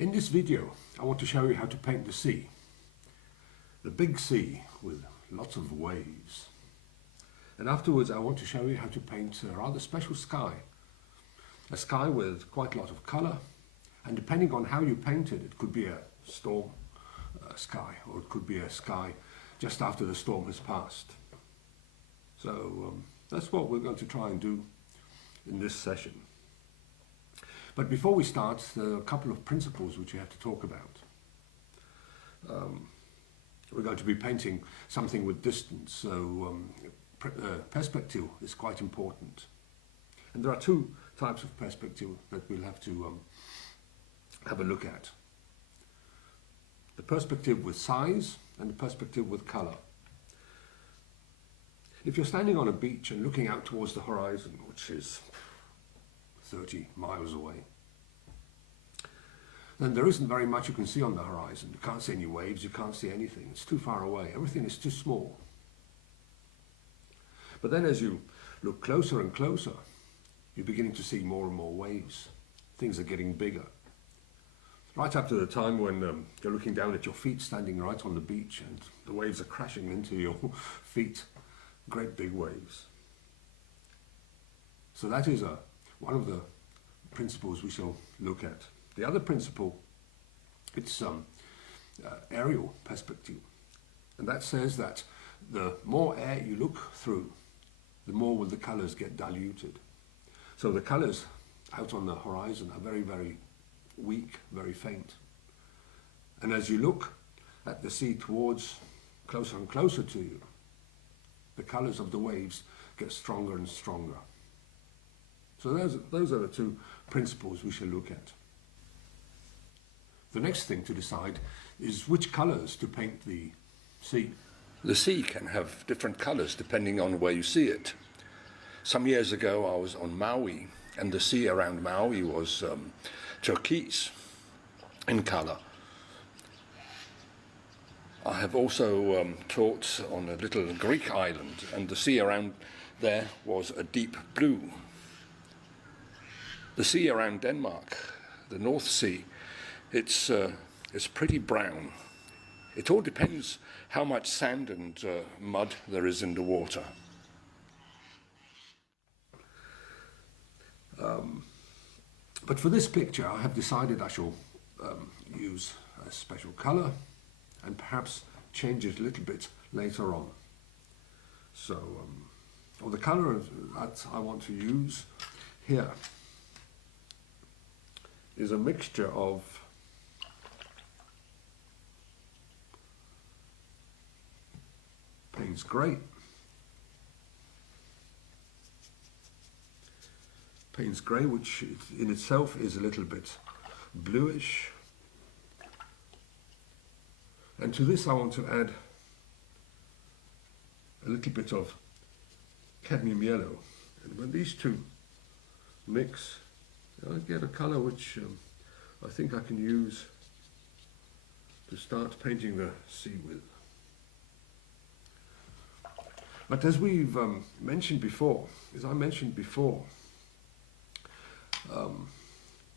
In this video, I want to show you how to paint the sea. The big sea with lots of waves. And afterwards I want to show you how to paint a rather special sky. A sky with quite a lot of colour, and depending on how you paint it, it could be a storm sky, or it could be a sky just after the storm has passed. So that's what we're going to try and do in this session. But before we start, there are a couple of principles which we have to talk about. We're going to be painting something with distance, so perspective is quite important. And there are two types of perspective that we'll have to have a look at. The perspective with size and the perspective with color. If you're standing on a beach and looking out towards the horizon, which is 30 miles away, then there isn't very much you can see on the horizon. You can't see any waves, you can't see anything. It's too far away. Everything is too small. But then as you look closer and closer, you're beginning to see more and more waves. Things are getting bigger. Right up to the time when you're looking down at your feet, standing right on the beach, and the waves are crashing into your feet. Great big waves. So that is one of the principles we shall look at. The other principle, it's aerial perspective. And that says that the more air you look through, the more will the colours get diluted. So the colours out on the horizon are very, very weak, very faint. And as you look at the sea towards closer and closer to you, the colours of the waves get stronger and stronger. So those are the two principles we shall look at. The next thing to decide is which colours to paint the sea. The sea can have different colours depending on where you see it. Some years ago I was on Maui, and the sea around Maui was turquoise in colour. I have also taught on a little Greek island, and the sea around there was a deep blue. The sea around Denmark, the North Sea, it's pretty brown. It all depends how much sand and mud there is in the water. But for this picture, I have decided I shall use a special colour and perhaps change it a little bit later on. So, the colour that I want to use here is a mixture of Payne's Grey, which in itself is a little bit bluish, and to this I want to add a little bit of cadmium yellow, and when these two mix, I get a colour which I think I can use to start painting the sea with. But as we've mentioned before,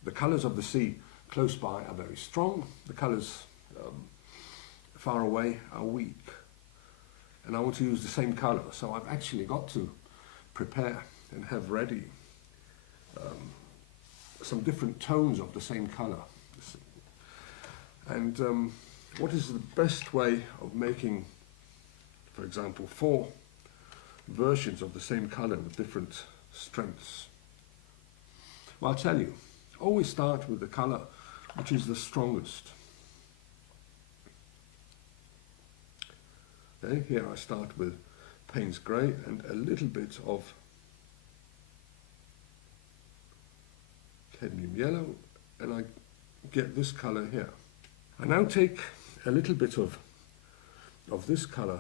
the colours of the sea close by are very strong, the colours far away are weak. And I want to use the same colour, so I've actually got to prepare and have ready some different tones of the same colour. And what is the best way of making, for example, 4 versions of the same colour with different strengths? Well, I'll tell you, always start with the colour which is the strongest. Okay, here I start with Payne's Grey and a little bit of cadmium yellow, and I get this colour here. I now take a little bit of this colour,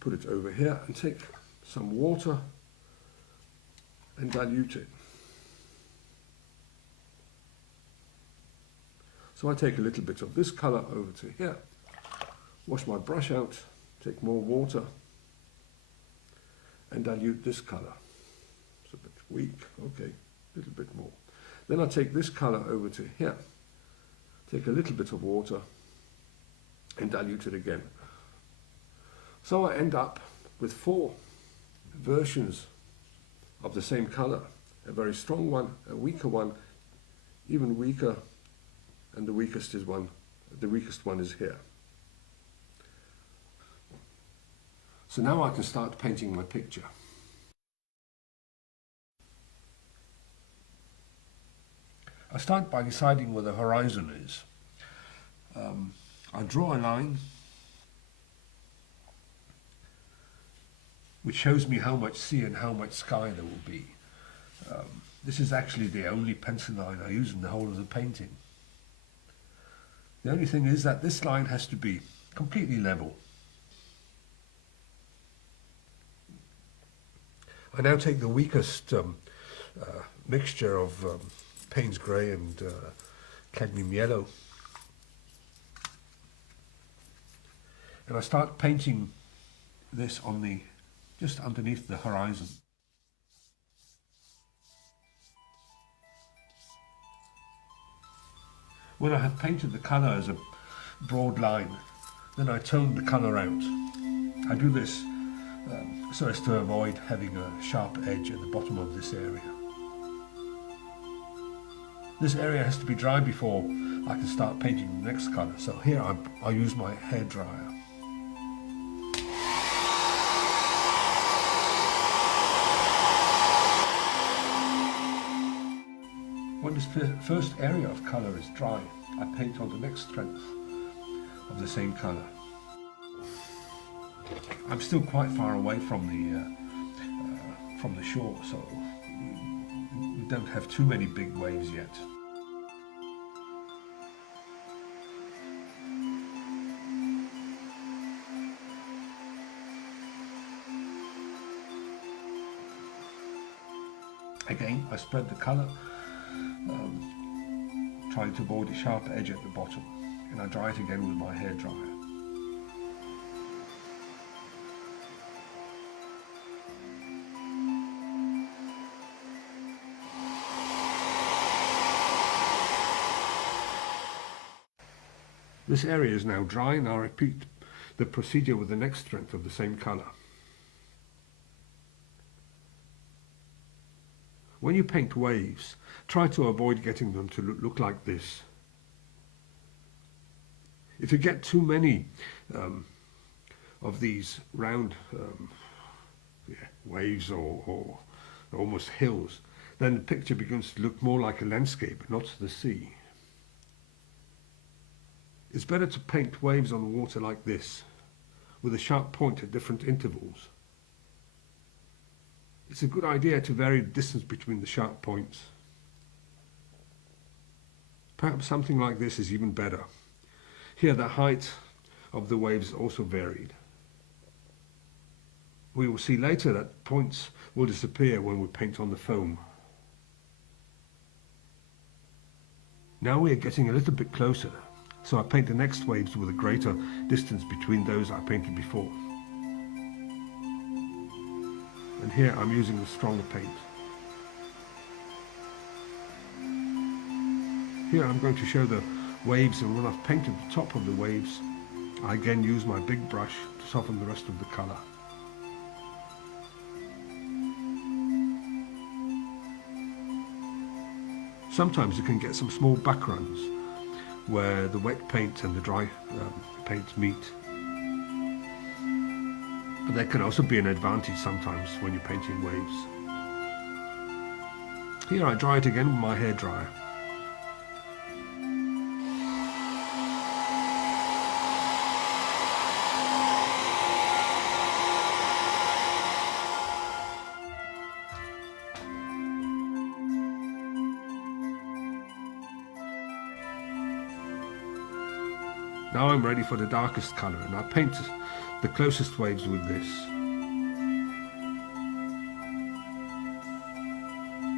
put it over here, and take some water and dilute it. So I take a little bit of this colour over to here, wash my brush out, take more water, and dilute this colour. It's a bit weak, okay, a little bit more. Then I take this colour over to here, take a little bit of water and dilute it again. So I end up with 4 versions of the same color. A very strong one, a weaker one, even weaker, and the weakest one is here. So now I can start painting my picture. I start by deciding where the horizon is. I draw a line which shows me how much sea and how much sky there will be. This is actually the only pencil line I use in the whole of the painting. The only thing is that this line has to be completely level. I now take the weakest mixture of Payne's Grey and cadmium yellow, and I start painting this on the just underneath the horizon. When I have painted the colour as a broad line, then I tone the colour out. I do this so as to avoid having a sharp edge at the bottom of this area. This area has to be dry before I can start painting the next colour. So here I use my hairdryer. When this first area of colour is dry, I paint on the next strength of the same colour. I'm still quite far away from the shore, so we don't have too many big waves yet. Again, I spread the colour, trying to avoid a sharp edge at the bottom, and I dry it again with my hairdryer. This area is now dry, and I'll repeat the procedure with the next strength of the same colour. When you paint waves, try to avoid getting them to look like this. If you get too many of these round waves or almost hills, then the picture begins to look more like a landscape, not the sea. It's better to paint waves on the water like this, with a sharp point at different intervals. It's a good idea to vary the distance between the sharp points. Perhaps something like this is even better. Here the height of the waves also varied. We will see later that points will disappear when we paint on the foam. Now we are getting a little bit closer, so I paint the next waves with a greater distance between those I painted before. And here I'm using a stronger paint. Here I'm going to show the waves, and when I've painted the top of the waves, I again use my big brush to soften the rest of the colour. Sometimes you can get some small backgrounds where the wet paint and the dry paint meet. But there can also be an advantage sometimes when you're painting waves. Here I dry it again with my hairdryer. Now I'm ready for the darkest colour, and I paint the closest waves with this.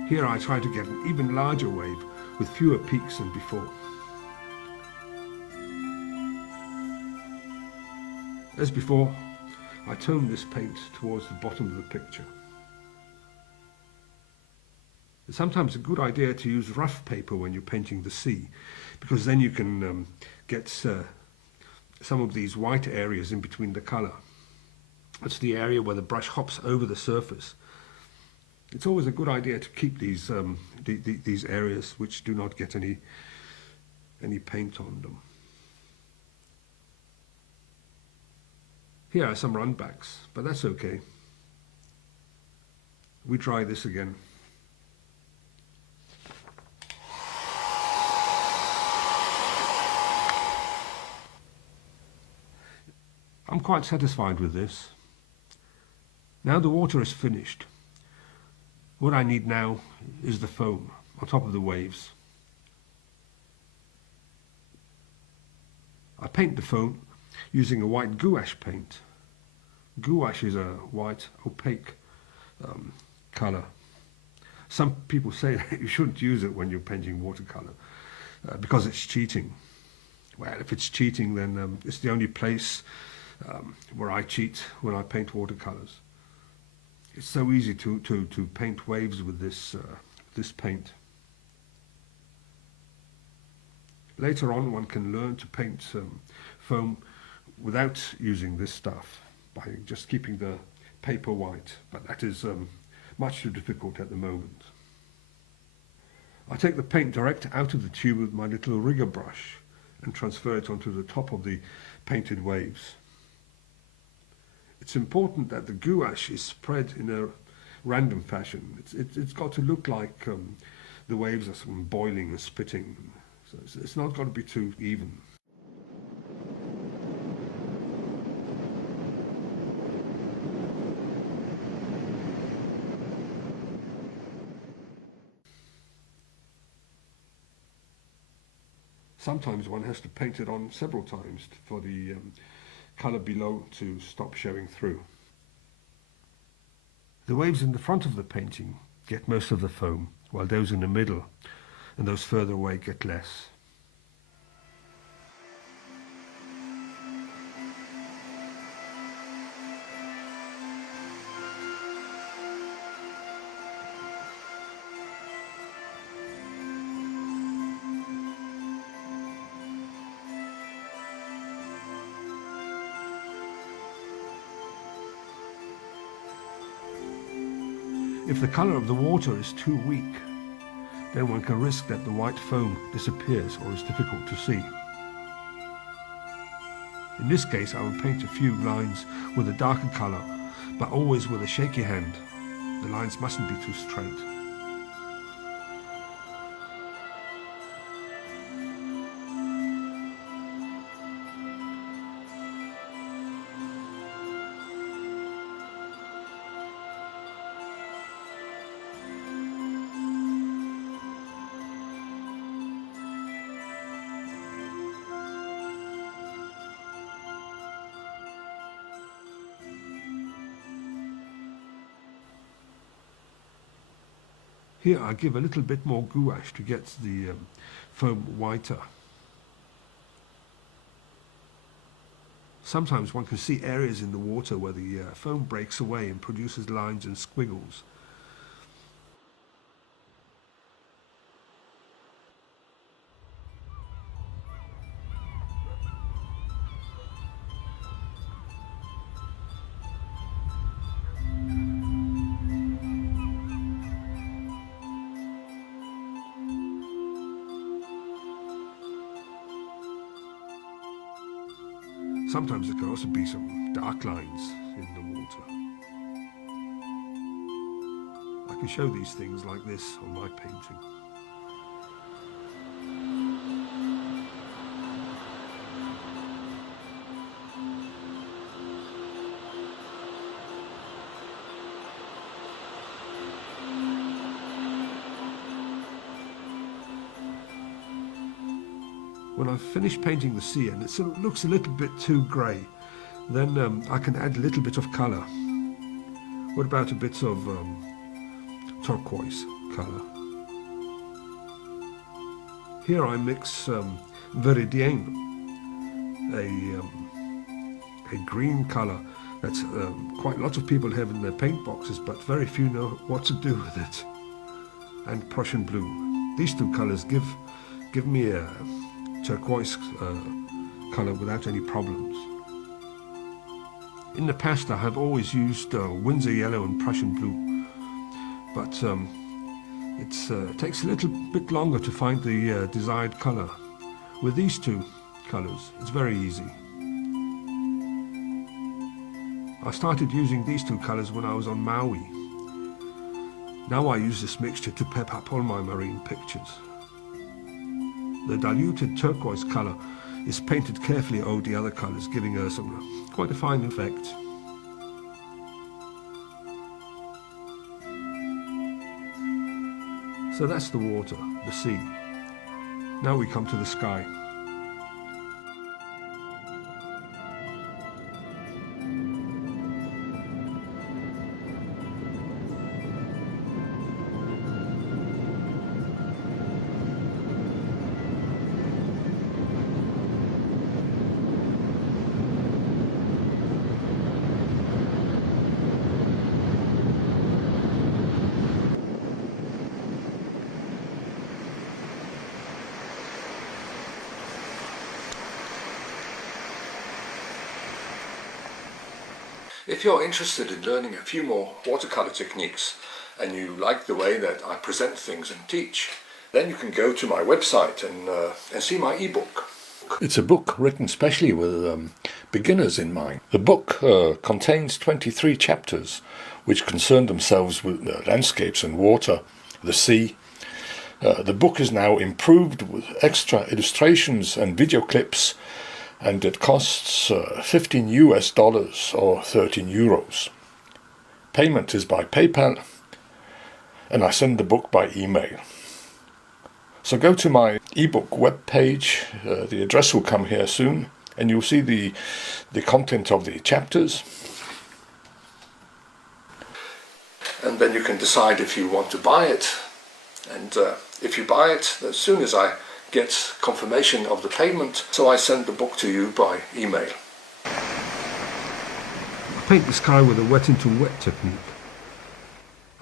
Here I try to get an even larger wave with fewer peaks than before. As before, I tone this paint towards the bottom of the picture. It's sometimes a good idea to use rough paper when you're painting the sea, because then you can get some of these white areas in between the colour. It's the area where the brush hops over the surface. It's always a good idea to keep these areas which do not get any paint on them. Here are some runbacks, but that's okay. We try this again. I'm quite satisfied with this. Now the water is finished. What I need now is the foam on top of the waves. I paint the foam using a white gouache paint. Gouache is a white opaque colour. Some people say that you shouldn't use it when you're painting watercolour because it's cheating. Well, if it's cheating, then it's the only place where I cheat when I paint watercolours. It's so easy to paint waves with this paint. Later on, one can learn to paint foam without using this stuff by just keeping the paper white, but that is much too difficult at the moment. I take the paint direct out of the tube with my little rigger brush and transfer it onto the top of the painted waves. It's important that the gouache is spread in a random fashion. It's got to look like the waves are boiling and spitting. So it's not got to be too even. Sometimes one has to paint it on several times for the colour below to stop showing through. The waves in the front of the painting get most of the foam, while those in the middle and those further away get less. If the colour of the water is too weak, then one can risk that the white foam disappears or is difficult to see. In this case, I will paint a few lines with a darker colour, but always with a shaky hand. The lines mustn't be too straight. Here I give a little bit more gouache to get the foam whiter. Sometimes one can see areas in the water where the foam breaks away and produces lines and squiggles. Sometimes there can also be some dark lines in the water. I can show these things like this on my painting. When I've finished painting the sea and it looks a little bit too grey, then I can add a little bit of colour. What about a bit of turquoise colour? Here I mix Viridienne, a green colour that quite a lot of people have in their paint boxes, but very few know what to do with it. and Prussian blue. These two colors give me a turquoise color without any problems. In the past I have always used Windsor yellow and Prussian blue, but it takes a little bit longer to find the desired color. With these two colors, it's very easy. I started using these two colors when I was on Maui. Now I use this mixture to pep up all my marine pictures. The diluted turquoise color is painted carefully over the other colors, giving her quite a fine effect. So that's the water, the sea. Now we come to the sky. If you're interested in learning a few more watercolor techniques and you like the way that I present things and teach, then you can go to my website and see my ebook. It's a book written specially with beginners in mind. The book contains 23 chapters which concern themselves with landscapes and water, the sea. The book is now improved with extra illustrations and video clips, and it costs $15 or 13 euros. Payment is by PayPal, and I send the book by email. So go to my ebook webpage, the address will come here soon, and you'll see the content of the chapters. And then you can decide if you want to buy it, and if you buy it, as soon as I get confirmation of the payment, so I send the book to you by email. I paint the sky with a wet into wet technique.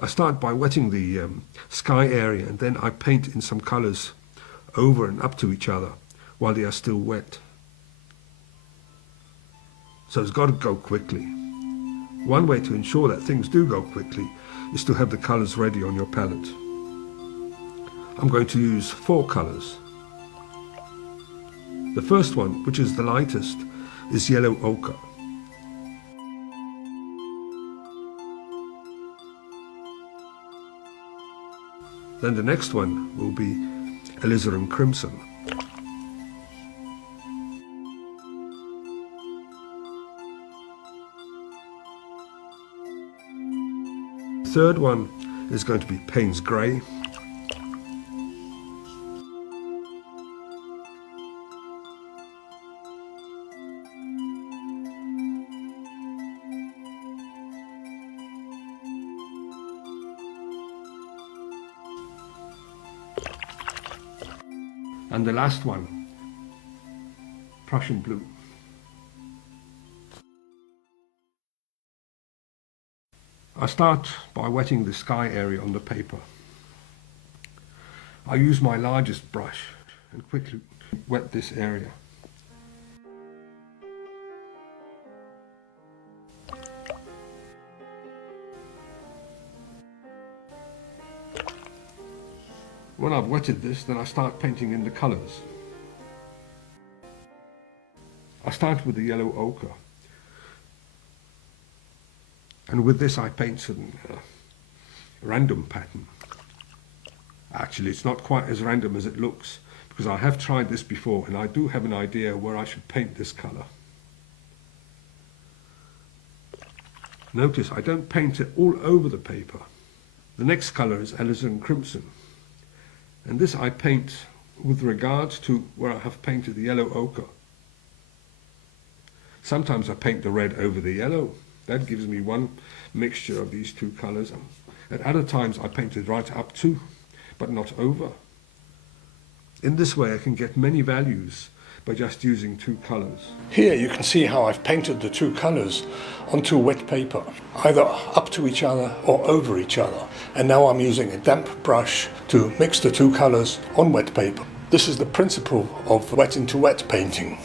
I start by wetting the sky area, and then I paint in some colors over and up to each other while they are still wet. So it's got to go quickly. One way to ensure that things do go quickly is to have the colors ready on your palette. I'm going to use 4 colors. The first one, which is the lightest, is yellow ochre. Then the next one will be alizarin crimson. The third one is going to be Payne's grey. And the last one, Prussian blue. I start by wetting the sky area on the paper. I use my largest brush and quickly wet this area. When I've wetted this, then I start painting in the colours. I start with the yellow ochre, and with this I paint some random pattern. Actually, it's not quite as random as it looks, because I have tried this before and I do have an idea where I should paint this colour. Notice I don't paint it all over the paper. The next colour is alizarin crimson. And this I paint with regard to where I have painted the yellow ochre. Sometimes I paint the red over the yellow. That gives me one mixture of these two colours. At other times I paint it right up to, but not over. In this way I can get many values by just using two colours. Here you can see how I've painted the two colours onto wet paper, either up to each other or over each other. And now I'm using a damp brush to mix the two colours on wet paper. This is the principle of wet into wet painting.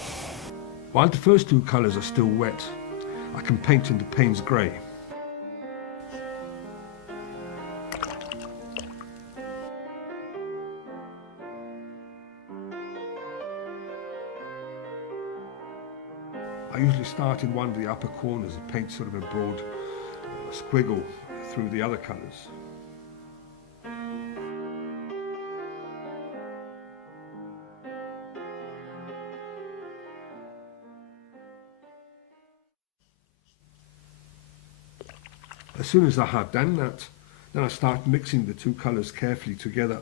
While the first two colours are still wet, I can paint into Payne's grey. I usually start in one of the upper corners and paint sort of a broad squiggle through the other colours. As soon as I have done that, then I start mixing the two colours carefully together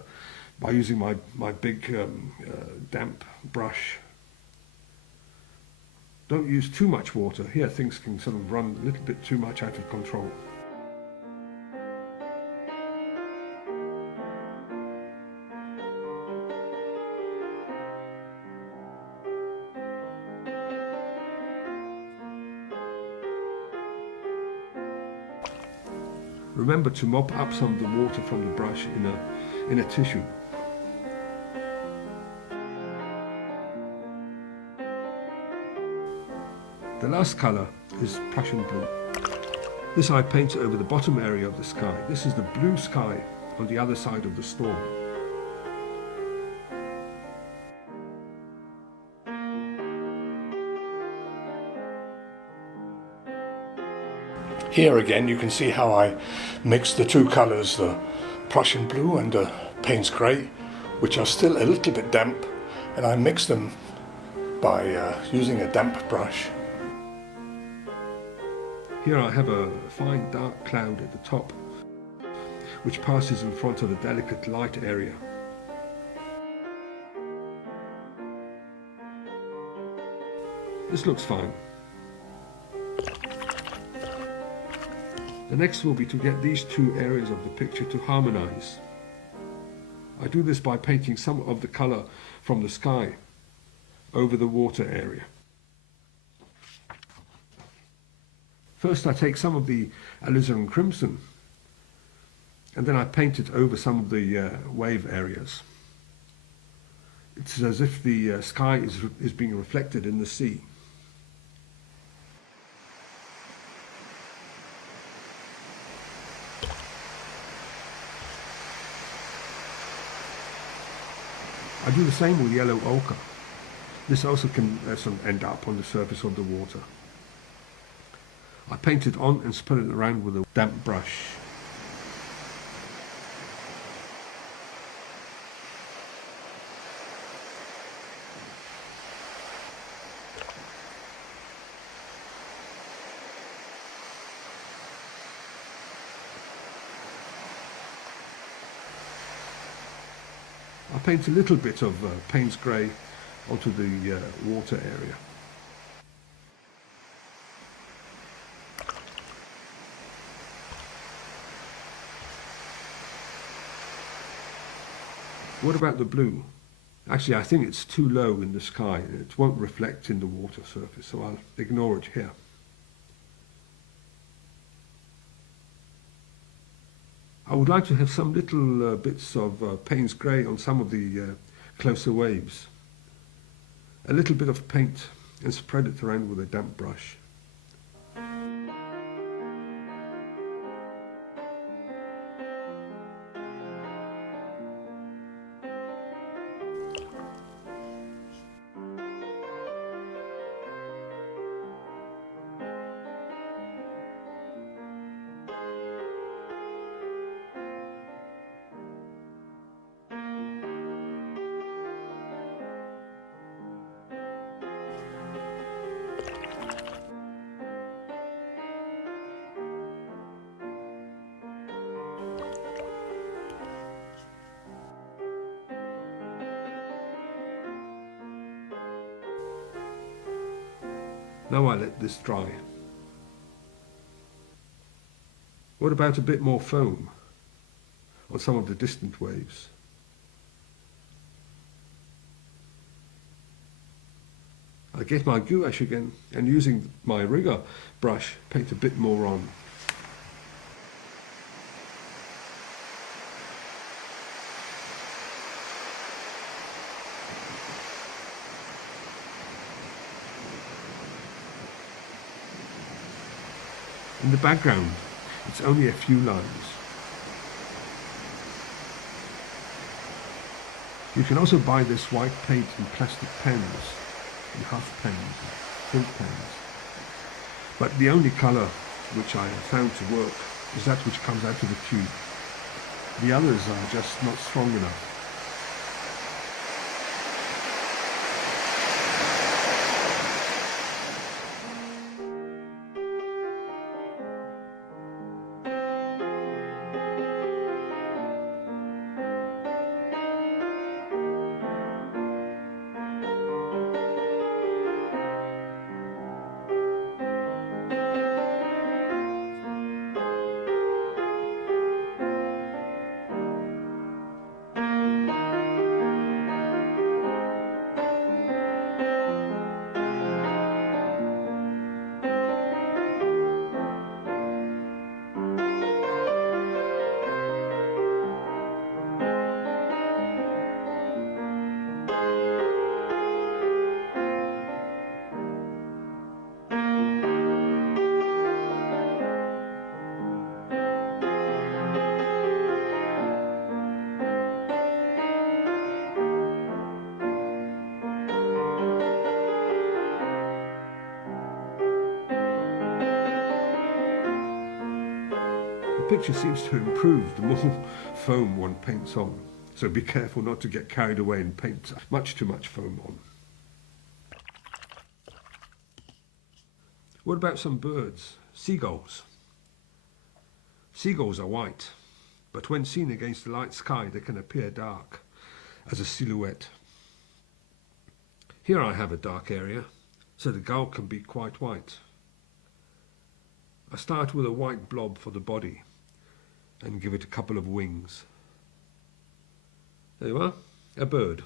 by using my big damp brush. Don't use too much water. Here things can sort of run a little bit too much out of control. Remember to mop up some of the water from the brush in a tissue. The last colour is Prussian blue. This I paint over the bottom area of the sky. This is the blue sky on the other side of the storm. Here again you can see how I mix the two colours, the Prussian blue and the Payne's grey, which are still a little bit damp, and I mix them by using a damp brush. Here I have a fine dark cloud at the top, which passes in front of a delicate light area. This looks fine. The next will be to get these two areas of the picture to harmonize. I do this by painting some of the color from the sky over the water area. First I take some of the alizarin crimson and then I paint it over some of the wave areas. It's as if the sky is being reflected in the sea. I do the same with yellow ochre. This also can end up on the surface of the water. I paint it on and spread it around with a damp brush. I paint a little bit of Payne's grey onto the water area. What about the blue? Actually, I think it's too low in the sky and it won't reflect in the water surface, so I'll ignore it here. I would like to have some little bits of Payne's grey on some of the closer waves. A little bit of paint and spread it around with a damp brush. Now I let this dry. What about a bit more foam on some of the distant waves? I get my gouache again and using my rigger brush, paint a bit more on. In the background, it's only a few lines. You can also buy this white paint in plastic pens, in huff pens, ink pens. But the only colour which I have found to work is that which comes out of the tube. The others are just not strong enough. The picture seems to improve the more foam one paints on, so be careful not to get carried away and paint much too much foam on. What about some birds? Seagulls. Seagulls are white, but when seen against the light sky they can appear dark, as a silhouette. Here I have a dark area, so the gull can be quite white. I start with a white blob for the body and give it a couple of wings. There you are, a bird.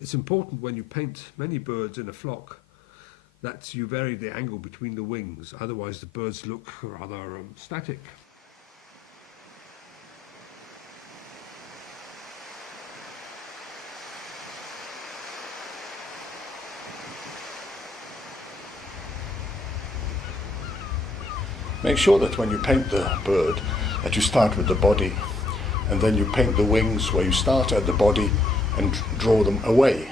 It's important when you paint many birds in a flock that you vary the angle between the wings, otherwise the birds look rather static. Make sure that when you paint the bird that you start with the body and then you paint the wings where you start at the body and draw them away.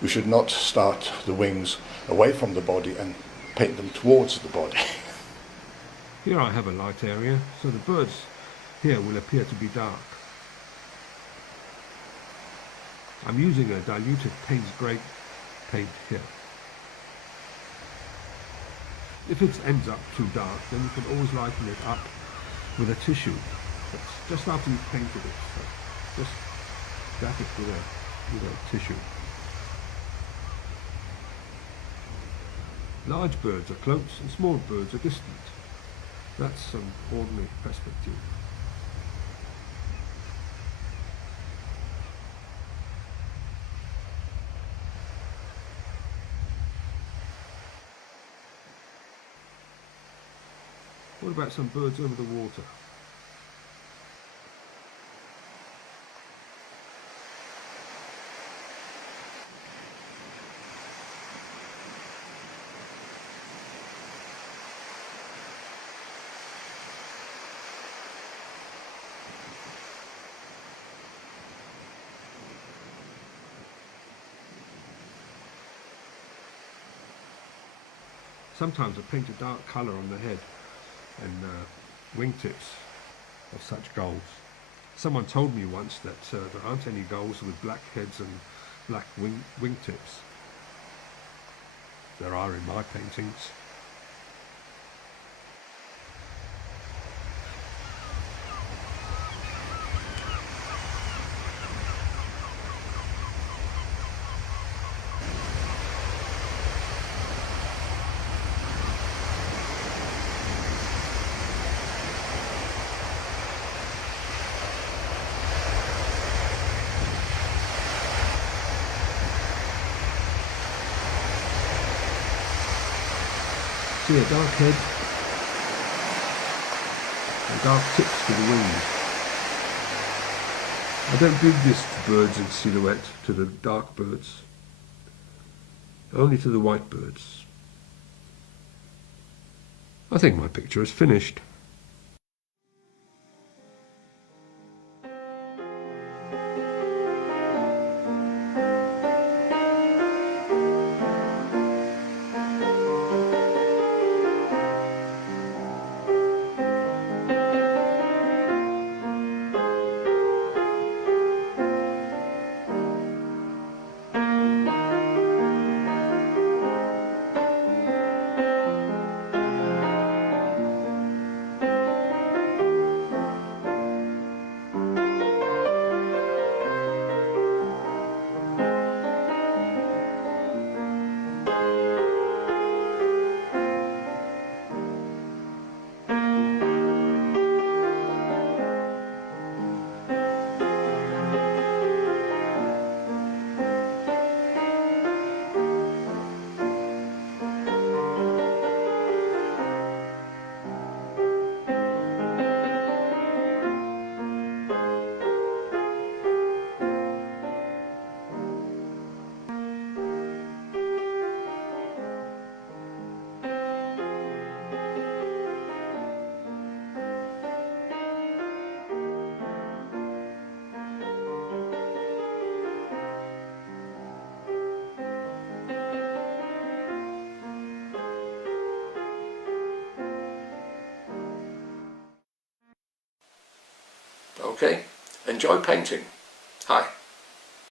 You should not start the wings away from the body and paint them towards the body. Here I have a light area, so the birds here will appear to be dark. I'm using a diluted Payne's Grey paint here. If it ends up too dark, then you can always lighten it up with a tissue. That's just after you've painted it. So just dab it with a tissue. Large birds are close and small birds are distant. That's some ordinary perspective. What about some birds over the water? Sometimes I paint a dark colour on the head and wingtips of such gulls. Someone told me once that there aren't any gulls with black heads and black wingtips. There are in my paintings. see a dark head and dark tips to the wings. I don't do this to birds in silhouette, to the dark birds, only to the white birds. I think my picture is finished. Okay, enjoy painting. Hi.